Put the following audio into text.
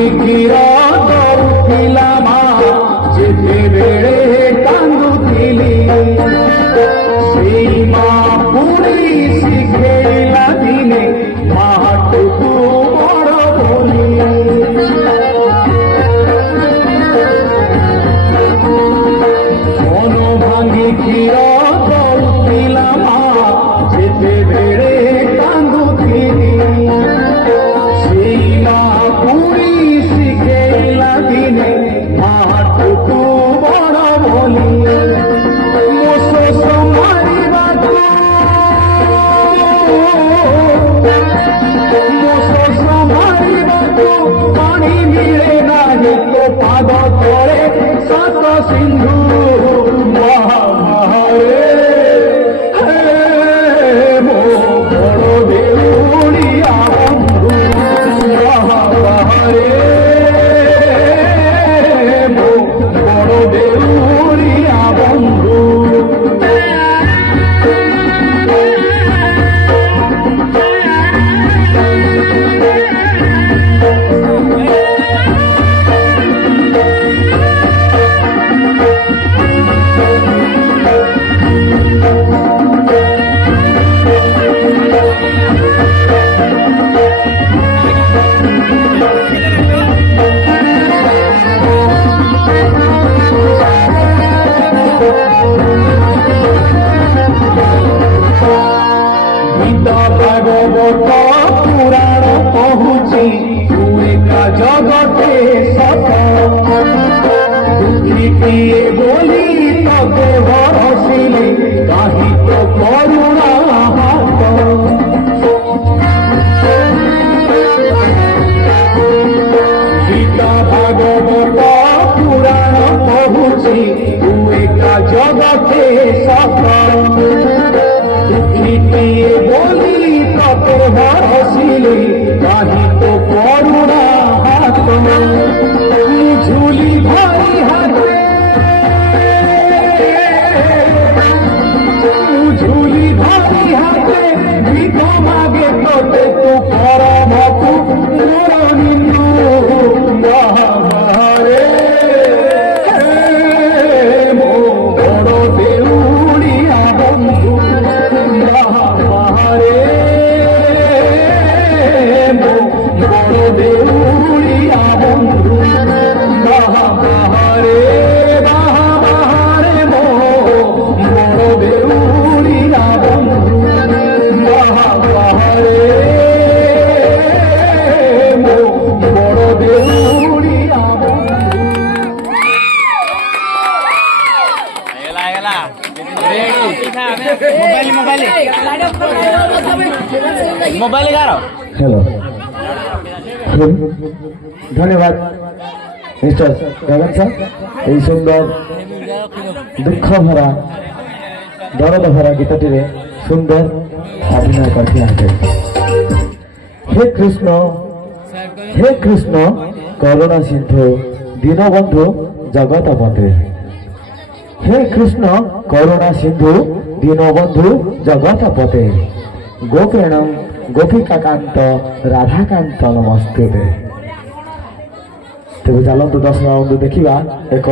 ଭାଙ୍ଗି କ୍ଷୀର ଦଉଥିଲା ମା ଯେତେବେଳେ କାନ୍ଦୁଥିଲି ସେଇ ମା ପୁଣି ଶିଖେଇଲା ଦିନେ ମାଠୁକୁ ବଡ଼ ବୋଲି ମନ ଭାଙ୍ଗି କ୍ଷୀର ଦଉଥିଲା ମା ଯେତେବେଳେ କାନ୍ଦୁଥିଲି ସେଇ ମା ପୁଣି ଶିଖେଇଲା ଦିନେ ମାଠୁକୁ ବଡ଼ ବୋଲି ମୋ ଶୋଷ ମାରିବାକୁ ମୋ ଶୋଷ ମାରିବାକୁ ପାଣି ମିଳେ ନାହିଁ ତୋ ପାଦ ତଳେ ସାତ ସିନ୍ଧୁ ମହାମାରେ ମୋ ବଡ଼ ଦେଉଳିଆ ବନ୍ଧୁ ମହାମାରେ ମୋ ବଡ଼ ଦେଉଳିଆ ବନ୍ଧୁ ভাগবত পুরাণ কহুছি তু একা জগতে সত দুঃখীটিয়ে বলি ততে বরসিলে কাহি তো করুণা হাত গীতা ভাগবত পুরাণ কহুছি তু একা জগতে সত দুঃখীটিয়ে বলি ততে বরসিলে কাহি তো করুণা হাত ঝুলি ভাই হাতে ঝুলি ভাই হাতে ভিক মাগে তোতে তু করমকু মোর নিন্দু মহামারে মো বড় দেউড়িয়া বন্ধু মহামারে মো বড় দেউড়িয়া বন্ধু মহামারে মহামারে মো বড় দেউড়িয়া বন্ধু মহামারে মো বড় দেউড়িয়া বন্ধু मोबाइल हेलो धन्यवाद मिस्टर गगन सर এই সুন্দর দুঃখ ভরা দরদ ভরা গীতটিরে সুন্দর অভিনয় করতে হে কৃষ্ণ করুণা সিন্ধু দীনবন্ধু জগতপতে হে কৃষ্ণ করুণা সিন্ধু দীনবন্ধু জগতপতে গোপ্রেণম গোপিকাকান্ত রাধাকান্ত নমস্তুতে। ତେବେ ଚାଲନ୍ତୁ ଦର୍ଶକ ବନ୍ଧୁ ଦେଖିବା ଏକ